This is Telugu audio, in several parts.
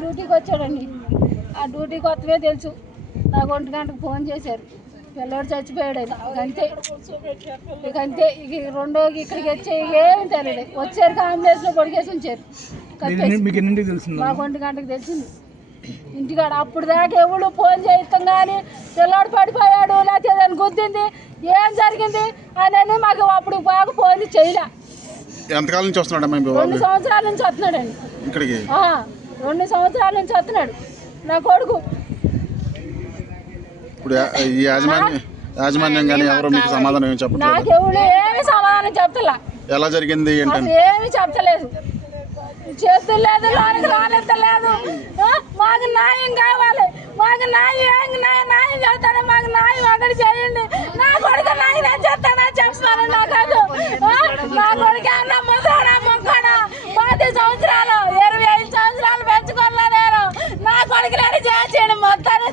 డ్యూటీకి వచ్చాడండి. ఆ డ్యూటీకి వస్తమే తెలుసు. నాకు 1 గంటకు ఫోన్ చేశారు, పిల్లడు చచ్చిపోయాడు. అంతే ఇక అంతే. ఇక రెండోకి ఇక్కడికి వచ్చే ఏమి తెలియదు. వచ్చారు అంబులెన్స్ లో పొడిగేసి ఉంచారు. మాకు 1 గంటకు తెలిసింది ఇంటికాడ. అప్పుడు దాకా ఎవరు ఫోన్ చేయిస్తాం కానీ పిల్లాడు పడిపోయాడు లేకపోతే ఏదైనా గుద్దింది ఏం జరిగింది అని మాకు అప్పుడు బాగా ఫోన్ చేయలే. ఎంతకాలం నుంచి వస్తున్నాడు? 2 సంవత్సరాల నుంచి వస్తున్నాడండి ఇక్కడికి. 2 సంవత్సరాల నుంచి వస్తున్నాడు నా కొడుకు. ఇప్పుడు ఈ యాజమాన్యం కానీ ఎవరో మీకు సమాధానం ఏమి చెప్పలేదు? నాకెవరు ఏమి సమాధానం చెప్తలా. ఎలా జరిగింది ఏంటంటే ఏమి చెప్తలేదు. చేతులు లేదు, లోనికి రానిస్తలేదు. మాకు న్యాయం కావాలి. మాకు న్యాయం చెప్తాను. మాకు న్యాయం ఒకటి చేయండి. నా కొడుకు న్యాయం చేస్తానా చెప్తాను. నాకు నా కొడుకు అన్న ముసడా మొక్కడా 10 సంవత్సరాలు 25 సంవత్సరాలు పెంచుకోలే నేను. నా కొడుకు నేను చేసేయండి మొత్తాన్ని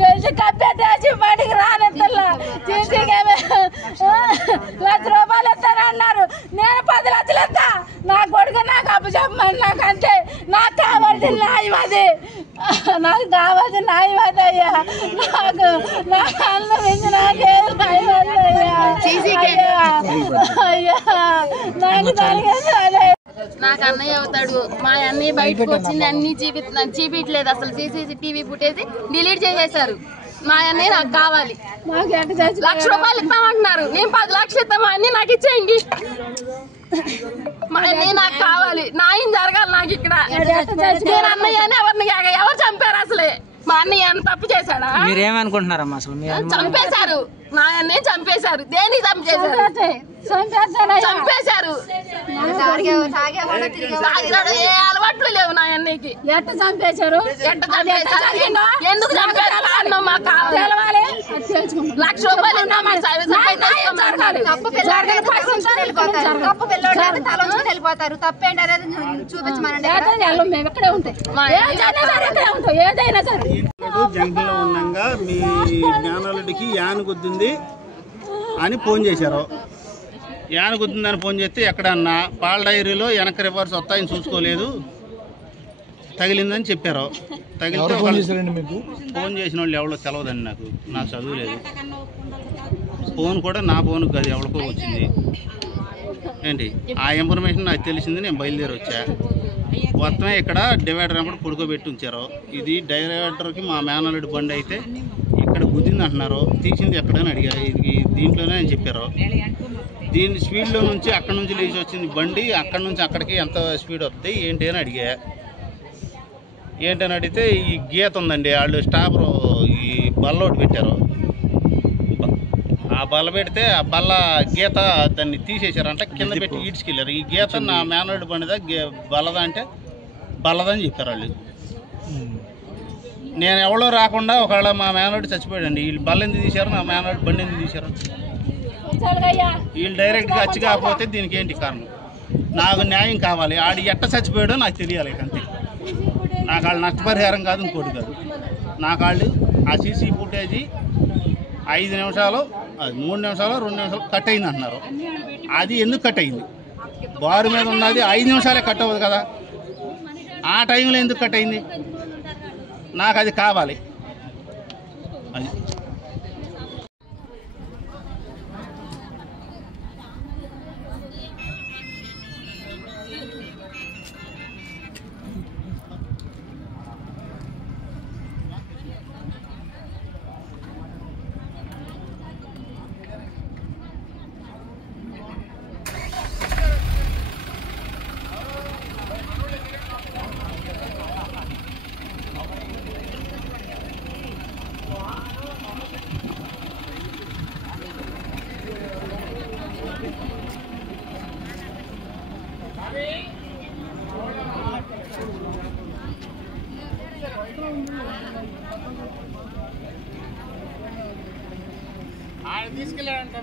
తెలిసి కప్పెట్టేసి బయటికి రానిస్తలా. చీటీకి ₹1,00,000 ఇస్తానన్నారు. నేను 10 లక్షలు ఇస్తా. నా కొడుకు నాకు అప్పచెప్పమని. నాకు అంతే. నాకు కావాల్సిన న్యాయం అది. నాకు కావాల్సిన న్యాయం అది అయ్యా. నాకు నా కళ్ళు మించి నాకేం న్యాయం అది అయ్యా. అయ్యా నాకు జరిగేది అదే. నాకు అన్నయ్య అవుతాడు. మా అన్నయ్య బయటకు వచ్చింది అన్ని చూపించలేదు. అసలు CCTV ఫుటేజ్ డిలీట్ చేసేసారు. మా అన్నయ్య నాకు కావాలి. ₹1,00,000 ఇస్తామంటున్నారు. నేను 10 లక్షలు ఇస్తామా అన్ని నాకు ఇచ్చేయండి. మా అన్నయ్య నాకు కావాలి. న్యాయం జరగాలి నాకు ఇక్కడ. నేను అన్నయ్యని ఎవరు చంపారు? అసలే మా అన్నయ్య తప్పు చేశాడా? మీరేమనుకుంటున్నారమ్మా? అసలు చంపేశారు. మా అన్నయ్య చంపేశారు. దేనికి చంపేశారు? చంపేశారు. ఏ అలవాట్లు లేవు నా అన్నయ్యకి. ఎట్ట చంపేశారు? ఎందుకు చంపారు? మాకు కావాలి. వెళ్ళిపోతారు. తప్పేంటి అనేది చూపించమనండి. మేము ఎక్కడే ఉంటాయి. ఏదైనా సరే జంక్షన్లో ఉండగా మీ జ్ఞానారెడ్డికి యాన్ గుద్దింది అని ఫోన్ చేశారు. యాన్ గుద్దిందని ఫోన్ చేస్తే ఎక్కడన్నా పాల డైరీలో వెనక రివర్స్ వస్తాయని చూసుకోలేదు, తగిలిందని చెప్పారు. తగిలితే ఫోన్ చేసిన వాళ్ళు ఎవరో తెలియదండి. నాకు చదువు లేదు. ఫోన్ కూడా నా ఫోన్కి కాదు, ఎవరికో వచ్చింది. ఏంటి ఆ ఇన్ఫర్మేషన్ నాకు తెలిసింది. నేను బయలుదేరి వచ్చా. మొత్తమే ఇక్కడ డివైడర్ అప్పుడు పడుకోబెట్టి ఉంచారు. ఇది డైరెక్టర్కి మా మేనల్లుడి బండి అయితే ఇక్కడ గుద్దింది అంటున్నారు. తీసింది ఎక్కడని అడిగా. ఇది దీంట్లోనే అని చెప్పారు. దీని స్పీడ్లో నుంచి అక్కడ నుంచి లేచి వచ్చింది బండి. అక్కడి నుంచి అక్కడికి ఎంత స్పీడ్ వస్తుంది ఏంటి అని అడిగా. ఏంటని అడిగితే ఈ గీత ఉందండి, వాళ్ళు స్టాపర్ ఈ బల్ల ఒకటి పెట్టారు. ఆ బల్ల పెడితే ఆ బల్ల గీత దాన్ని తీసేశారంట, కింద పెట్టి ఈడ్చుకెళ్ళారు. ఈ గీత నా మేనల్లుడి బండిదా బల్లదా అంటే బల్లదని చెప్పారు వాళ్ళు. నేను ఎవరో రాకుండా ఒకవేళ మా మేనల్లుడు చచ్చిపోయాడండి. వీళ్ళు బల్ల ఎందుకు తీశారు, నా మేనల్లుడు బండి ఎందుకు తీశారు? వీళ్ళు డైరెక్ట్గా వచ్చి కాకపోతే దీనికి ఏంటి కారణం? నాకు న్యాయం కావాలి. ఆడు ఎట్ట చచ్చిపోయాడో నాకు తెలియాలి. అంతే. నాకు వాళ్ళు నష్టపరిహారం కాదు, ఇంకోటి కాదు. నాకు వాళ్ళు ఆ సీసీ ఫుటేజీ 5 నిమిషాలు 3 నిమిషాలు 2 నిమిషాలు కట్ అయింది అంటున్నారు. అది ఎందుకు కట్ అయింది? బారు మీద ఉన్నది 5 నిమిషాలే కట్ అవ్వదు కదా, ఆ టైంలో ఎందుకు కట్ అయింది? నాకు అది కావాలి. అది తీసుకెళ్ళాడంట.